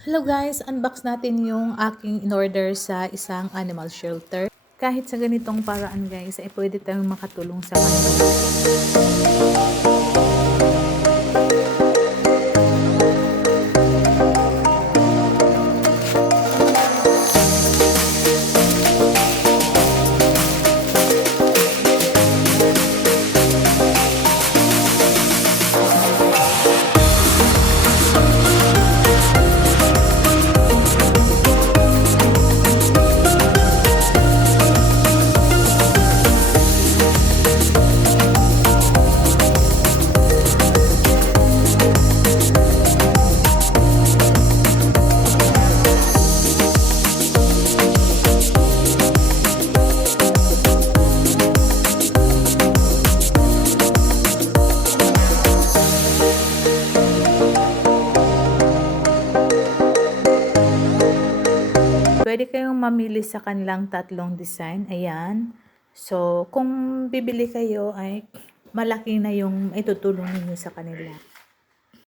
Hello guys, unbox natin yung aking in-order sa isang animal shelter. Kahit sa ganitong paraan guys, ay pwede tayong makatulong sa kanila. Pwede kayong mamili sa kanilang tatlong design. Ayan. So, kung bibili kayo ay malaki na yung itutulong ninyo sa kanila.